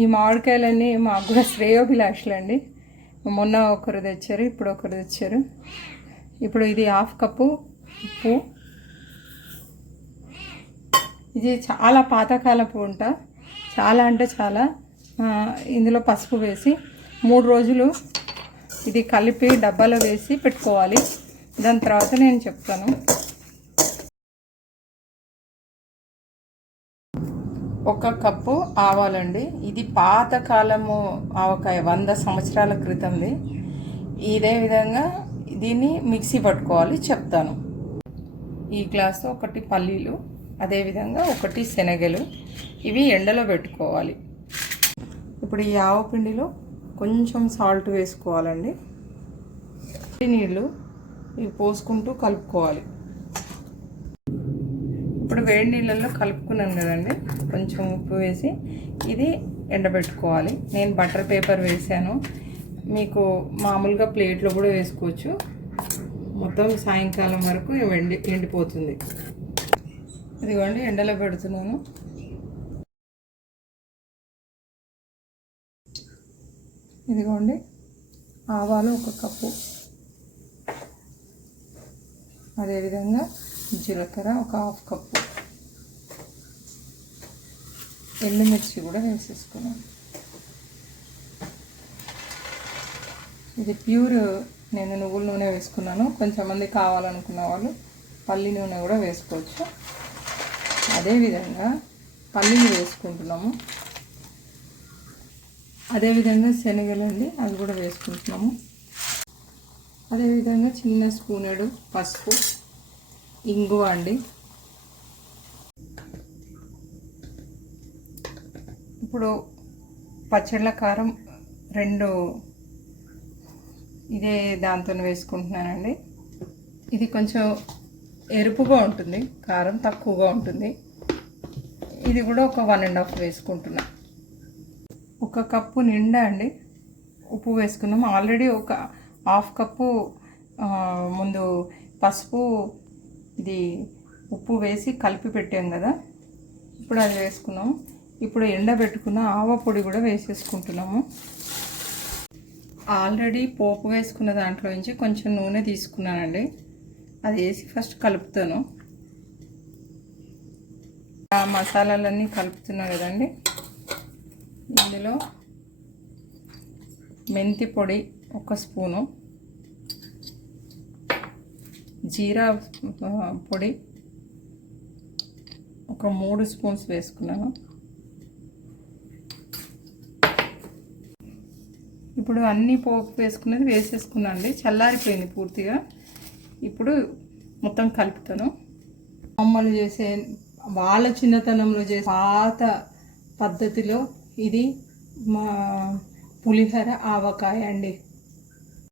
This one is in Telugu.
ఈ మామిడికాయలన్నీ మాకు కూడా శ్రేయోభిలాషులు అండి. మొన్న ఒకరు తెచ్చారు, ఇప్పుడు ఒకరు తెచ్చారు. ఇప్పుడు ఇది 1/2 కప్పు ఉప్పు. ఇది చాలా పాతకాలపు వంట, చాలా అంటే చాలా. ఇందులో పసుపు వేసి 3 రోజులు ఇది కలిపి డబ్బాలో వేసి పెట్టుకోవాలి. దాని తర్వాత నేను చెప్తాను. 1 కప్పు ఆవాలండి. ఇది పాతకాలము ఆవకాయ, 100 సంవత్సరాల క్రితంది. ఇదే విధంగా దీన్ని మిక్సీ పట్టుకోవాలి, చెప్తాను. ఈ గ్లాసు 1 పల్లీలు, అదేవిధంగా 1 శనగలు. ఇవి ఎండలో పెట్టుకోవాలి. ఇప్పుడు ఈ ఆవపిండిలో కొంచెం సాల్ట్ వేసుకోవాలండి. నీళ్ళు ఇవి పోసుకుంటూ కలుపుకోవాలి. ఇప్పుడు వేడి నీళ్ళల్లో కలుపుకున్నాను కదండి, కొంచెం ఉప్పు వేసి ఇది ఎండబెట్టుకోవాలి. నేను బటర్ పేపర్ వేసాను, మీకు మామూలుగా ప్లేట్లో కూడా వేసుకోవచ్చు. మొత్తం సాయంకాలం వరకు ఎండిపోతుంది. ఇదిగోండి ఎండలో పెడుతున్నాను. ఇదిగోండి ఆవాలు 1 కప్పు, అదేవిధంగా జీలకర్ర 1/2 కప్పు, ఎండుమిర్చి కూడా వేసేసుకున్నాను. ఇది ప్యూర్ నేను నువ్వుల నూనె వేసుకున్నాను. కొంచెంమంది కావాలనుకున్న వాళ్ళు పల్లి నూనె కూడా వేసుకోవచ్చు. అదేవిధంగా పల్లీలు వేసుకుంటున్నాము. అదేవిధంగా శనగలండి, అవి కూడా వేసుకుంటున్నాము. అదేవిధంగా చిన్న స్పూనెడు పసుపు, ఇంగువ అండి. ఇప్పుడు పచ్చళ్ళ కారం 2 ఇదే దాంతో వేసుకుంటున్నానండి. ఇది కొంచెం ఎరుపుగా ఉంటుంది, కారం తక్కువగా ఉంటుంది. ఇది కూడా ఒక 1.5 వేసుకుంటున్నా. 1 కప్పు నిండా అండి ఉప్పు వేసుకున్నాం. ఆల్రెడీ 1/2 కప్పు ముందు పసుపు ఇది ఉప్పు వేసి కలిపి పెట్టాం కదా, ఇప్పుడు అది వేసుకున్నాము. ఇప్పుడు ఎండబెట్టుకున్న ఆవ పొడి కూడా వేసేసుకుంటున్నాము. ఆల్రెడీ పోపు వేసుకున్న దాంట్లో నుంచి కొంచెం నూనె తీసుకున్నానండి, అది వేసి ఫస్ట్ కలుపుతాను. ఆ మసాలాలన్నీ కలుపుతున్నా కదండి. ఇందులో మెంతి పొడి 1 స్పూను, జీరా పొడి 3 స్పూన్స్ వేసుకున్నాను. ఇప్పుడు అన్ని పోపు వేసుకున్నది వేసేసుకున్నాను అండి. చల్లారిపోయింది పూర్తిగా. ఇప్పుడు మొత్తం కలుపుతాను. అమ్మలు చేసే, వాళ్ళ చిన్నతనంలో చేసే పాత పద్ధతిలో ఇది మా పులిహోర ఆవకాయ అండి.